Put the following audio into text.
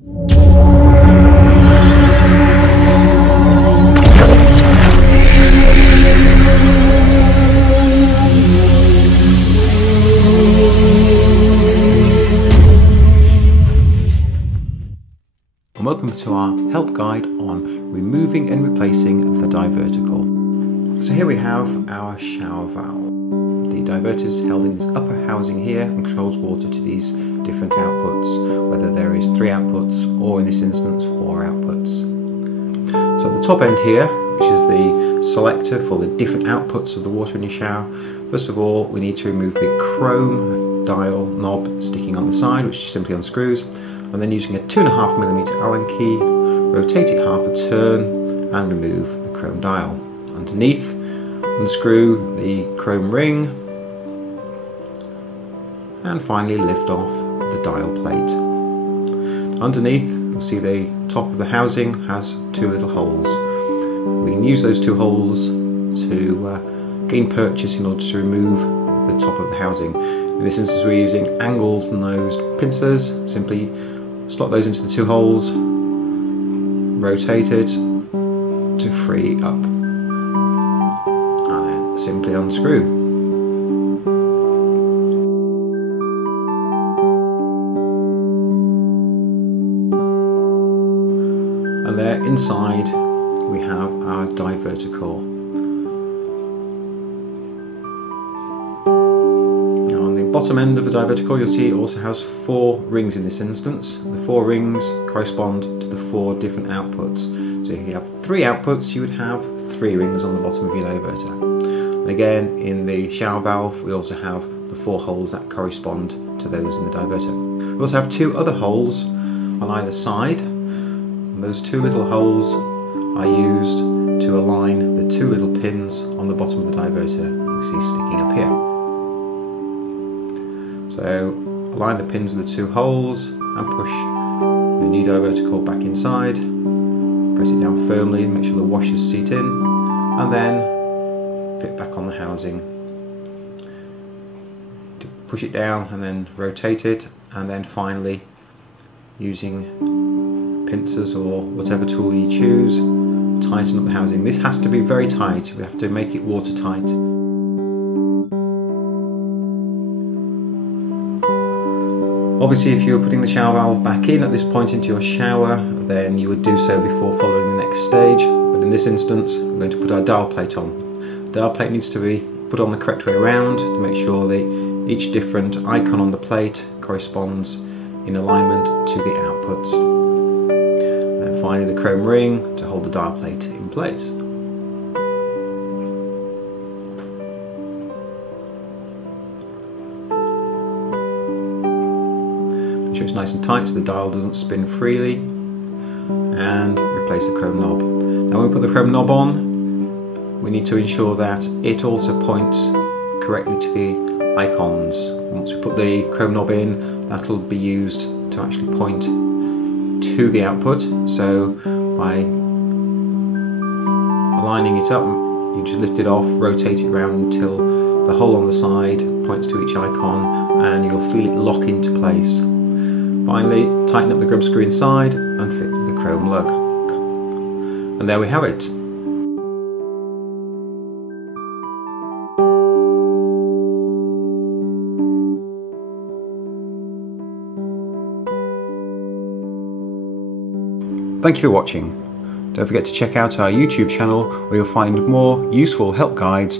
And welcome to our help guide on removing and replacing the divertor core. So here we have our shower valve. The divertor is held in this upper housing here and controls water to these different outputs, whether there is 3 outputs or in this instance 4 outputs. So at the top end here, which is the selector for the different outputs of the water in your shower, first of all we need to remove the chrome dial knob sticking on the side, which simply unscrews, and then using a 2.5mm Allen key, rotate it half a turn and remove the chrome dial. Underneath, unscrew the chrome ring and finally lift off the dial plate. Underneath, you'll see the top of the housing has 2 little holes. We can use those 2 holes to gain purchase in order to remove the top of the housing. In this instance we're using angled nosed pincers. Simply slot those into the 2 holes, rotate it to free up, and then simply unscrew. And there inside we have our divertor core. Bottom end of the divertor core, you'll see it also has 4 rings in this instance. The 4 rings correspond to the 4 different outputs. So if you have 3 outputs, you would have 3 rings on the bottom of your divertor. And again, in the shower valve, we also have the 4 holes that correspond to those in the divertor. We also have 2 other holes on either side. And those 2 little holes are used to align the 2 little pins on the bottom of the divertor you see sticking up here. So align the pins with the 2 holes and push the new divertor core back inside. Press it down firmly, make sure the washers seat in, and then fit back on the housing. Push it down and then rotate it, and then finally, using pincers or whatever tool you choose, tighten up the housing. This has to be very tight, we have to make it watertight. Obviously, if you were putting the shower valve back in at this point into your shower, then you would do so before following the next stage. But in this instance, we're going to put our dial plate on. The dial plate needs to be put on the correct way around to make sure that each different icon on the plate corresponds in alignment to the outputs. And then finally the chrome ring to hold the dial plate in place. Make sure it's nice and tight so the dial doesn't spin freely, and replace the chrome knob. Now when we put the chrome knob on, we need to ensure that it also points correctly to the icons. Once we put the chrome knob in, that will be used to actually point to the output. So by aligning it up, you just lift it off, rotate it around until the hole on the side points to each icon, and you'll feel it lock into place. Finally, tighten up the grub screw inside and fit the chrome lug. And there we have it. Thank you for watching. Don't forget to check out our YouTube channel where you'll find more useful help guides